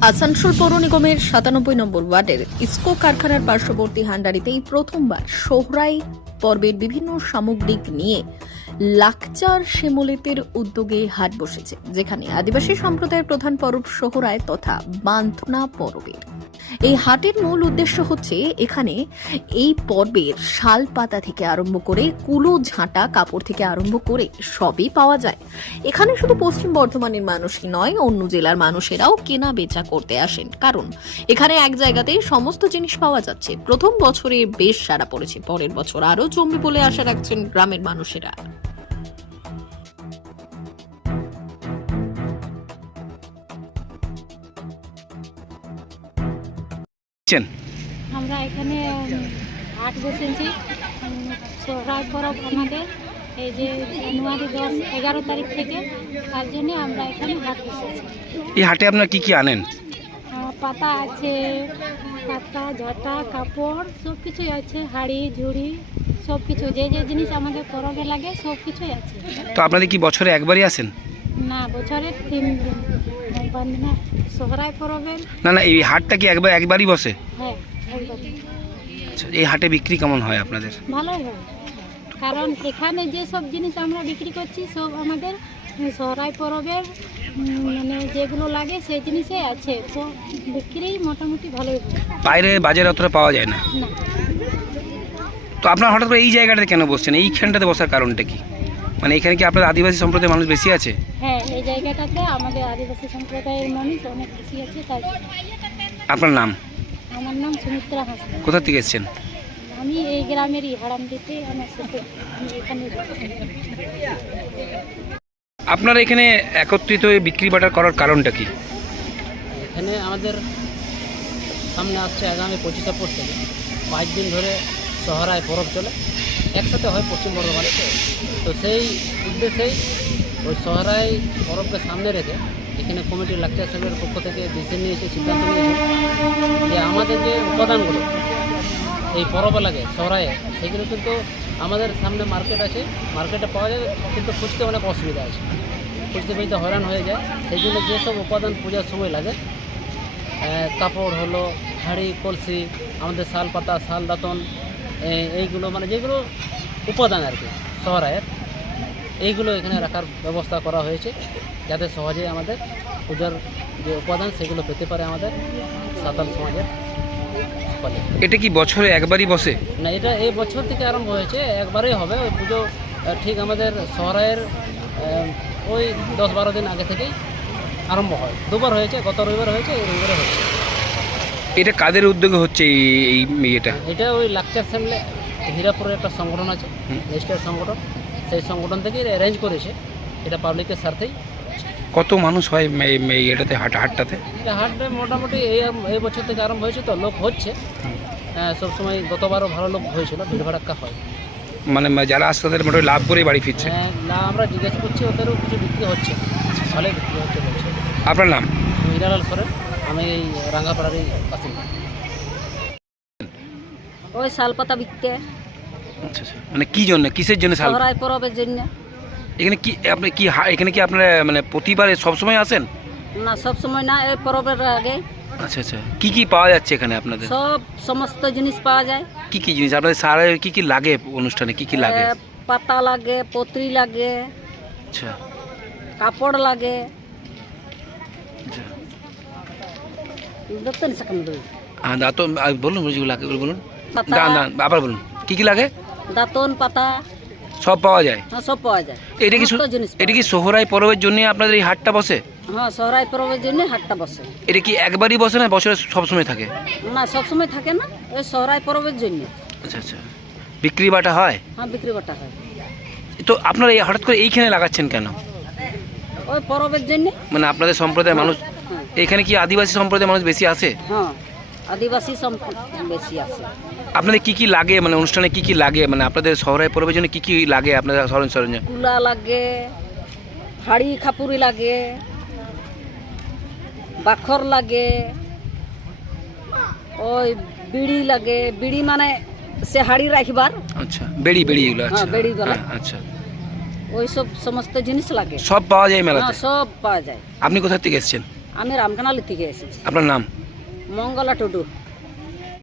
আসানসোল পৌর নিগমের সাতানব্বই নম্বর ওয়ার্ডের ইস্কো কারখানার পার্শ্ববর্তী হান্ডারিতেই প্রথমবার সোহরাই পর্বের বিভিন্ন সামগ্রিক নিয়ে লাকচার শিমুলিতের উদ্যোগে হাট বসেছে, যেখানে আদিবাসী সম্প্রদায়ের প্রধান পরব সোহরায় তথা বান্ধনা পরবের। এই হাটের মূল উদ্দেশ্য হচ্ছে এখানে এই পর্বের শাল পাতা থেকে আরম্ভ করে কুলো ঝাঁটা কাপড় থেকে আরম্ভ করে সবই পাওয়া যায়। এখানে শুধু পশ্চিম বর্ধমানের মানুষই নয়, অন্য জেলার মানুষেরাও কেনা বেচা করতে আসেন। কারণ এখানে এক জায়গাতেই সমস্ত জিনিস পাওয়া যাচ্ছে। প্রথম বছরে বেশ সারা পড়েছে, পরের বছর আরও জমবে বলে আশা রাখছেন গ্রামের মানুষেরা। চেন আমরা এখানে হাট বসেছি উম, পরব আমাদের। এই যে জানুয়ারি দশ এগারো তারিখ থেকে তার জন্য আমরা এখানে হাট বসেছি এই হাটে আপনারা কি কি আনেন? পাতা আছে পাতা ঝাঁটা কাপড় সব কিছুই আছে। হাড়ি ঝুড়ি সব কিছু। যে যে জিনিস আমাদের পরবে লাগে সব কিছুই আছে। তো আপনাদের কি বছরে একবারই আসেন? না বছরে তিন দিন। সোহরাই পরবের না না এই হাটটা কি একবার একবারই বসে? হ্যাঁ আচ্ছা, এই হাটে বিক্রি কেমন হয় আপনাদের? ভালোই হয়। কারণ এখানে যে সব জিনিস আমরা বিক্রি করছি সব আমাদের সহরাই পরবের উম, মানে যেগুলো লাগে সেই জিনিসই আছে। তো বিক্রি মোটামুটি ভালোই হয়। বাইরে বাজারে অতটা পাওয়া যায় না? না। তো আপনারা হঠাৎ করে এই জায়গাটাতে কেন বসছেন? এইখানটাতে বসার কারণটা কি? মানে এখানে কি আপনার আদিবাসী সম্প্রদায়ের মানুষ বেশি আছে? হ্যাঁ এই জায়গাটাতে আমাদের আদিবাসী সম্প্রদায়ের মানুষ অনেক বেশি আছে তাই আপনার নাম? আমার নাম সুমিত্রা হাসন। কোথা থেকে এসেছেন? আমি এই গ্রামেরই হারামদিতে আমার সাথে আমি এখানে আপনারা এখানে একত্রিত হয়ে বিক্রি বাটার করার কারণটা কি? এখানে আমাদের সামনে আসছে আগামী পঁচিশে পৌষ থেকে পাঁচ দিন ধরে শহরায় পরব চলে। একসাথে হয় পশ্চিম বর্ধমানে। তো সেই উদ্দেশ্যেই ওই শহরাই পরবকে সামনে রেখে এখানে কমিটির লাকচার সাহেবের পক্ষ থেকে ডিসিশন নিয়েছে সিদ্ধান্ত নিয়েছে যে আমাদের যে উপাদানগুলো এই পরবে লাগে শহরায় সেগুলো কিন্তু আমাদের সামনে মার্কেট আছে। মার্কেটে পাওয়া যায়, কিন্তু খুঁজতে অনেক অসুবিধা আছে। খুঁজতে খুঁজতে হয়রান হয়ে যায়। সেই জন্য যেসব উপাদান পূজার সময় লাগে কাপড় হলো, হাঁড়ি, কলসি, আমাদের শাল পাতা, শাল দাতন এইগুলো মানে যেগুলো উপাদান আর কি শহরায়ের এইগুলো এখানে রাখার ব্যবস্থা করা হয়েছে যাতে সহজে আমাদের পূজার যে উপাদান সেগুলো পেতে পারে আমাদের সাঁতাল সমাজের ফলে। এটা কি বছরে একবারই বসে? না এটা এই বছর থেকে আরম্ভ হয়েছে একবারেই হবে ওই পুজো ঠিক আমাদের আহ, ওই দশ বারো দিন আগে থেকেই আরম্ভ হয়। দুবার হয়েছে গত রবিবার হয়েছে এই রবিবারে হচ্ছে এটা কাদের উদ্যোগে হচ্ছে এই এই এটা এটা ওই লাকচার ফ্যামিলি হীরাপুরের একটা সংগঠন আছে। রেজিস্টার সংগঠন। সেই সংগঠন থেকে অ্যারেঞ্জ করেছে এটা পাবলিকের স্বার্থেই। কত মানুষ হয় এই এটাতে হাট হাটটাতে? এটা হাটে মোটামুটি এই এই বছর থেকে আরম্ভ হয়েছে তো লোক হচ্ছে। হ্যাঁ, সবসময় গতবারও ভালো লোক হয়েছিল ভিড় ভাড়াক্কা হয়। মানে যারা আসছে তাদের মোটামুটি লাভ করেই বাড়ি ফিরছে? হ্যাঁ, না আমরা জিজ্ঞেস করছি ওদেরও কিছু বিক্রি হচ্ছে ভালোই বিক্রি হচ্ছে বলছে। আপনার নাম? হিরালাল সরেন। আমি এই রাঙ্গাপাড়ারই বাসিন্দা। ওই শালপাতা বিকতে আচ্ছা আচ্ছা। মানে কি জন্য? কিসের জন্য শাল সহরাই পরবের জন্য। এখানে কি আপনি কি হা- এখানে কি আপনারা মানে প্রতিবারে সবসময় আসেন? না সব সময় না এই পরবের আগে। আচ্ছা আচ্ছা। কি কি পাওয়া যাচ্ছে এখানে আপনাদের? সব সমস্ত জিনিস পাওয়া যায়। কি কি জিনিস? আপনাদের সারা কি কি লাগে অনুষ্ঠানে? কি কি লাগে? এ, পাতা লাগে পত্রি লাগে আচ্ছা। কাপড় লাগে। আচ্ছা। হ্যাঁ দাঁত বলুন যেগুলো লাগে ওগুলো বলুন। আবার বলুন কি কি লাগে? দাঁতন পাতা। সব পাওয়া যায়? হ্যাঁ সব পাওয়া যায়। এটা কি এটা কি সোহরাই পরবের জন্য আপনাদের এই হাটটা বসে? হ্যাঁ সহরাই পরবের জন্য হাটটা বসে। এটা কি একবারই বসে না বছরে সব সময় থাকে? না সব সময় থাকে না ওই সহরাই পরবের জন্য। আচ্ছা আচ্ছা। বিক্রি বাটা হয়? হ্যাঁ বিক্রি বাটা হয়। তো আপনারা এই হঠাৎ করে এইখানে লাগাচ্ছেন কেন? ওই পরবের জন্য? মানে আপনাদের সম্প্রদায়ের মানুষ এখানে কি আদিবাসী সম্প্রদায়ের মানুষ বেশি আছে? হ্যাঁ আদিবাসী সম বেশি আছে। আপনাদের কি কি লাগে? মানে অনুষ্ঠানে কি কি লাগে? মানে আপনাদের শহরে পরবের জন্য কি কি লাগে আপনাদের সরঞ্জাম সরঞ্জাম কুলা লাগে হাড়ি খাপুরি লাগে বাখর লাগে ওই বিড়ি লাগে। বিড়ি মানে সে হাড়ি রাখবার আচ্ছা বেড়ি বেড়ি এগুলো আচ্ছা। হ্যাঁ, বেড়িগুলো। হ্যাঁ, আচ্ছা। ওই সব সমস্ত জিনিস লাগে। সব পাওয়া যায় হ্যাঁ মেলাতে সব পাওয়া যায়। আপনি কোথা থেকে এসেছেন? আমি রামকানালি থেকে এসেছি। আপনার নাম? মঙ্গলা টুডু।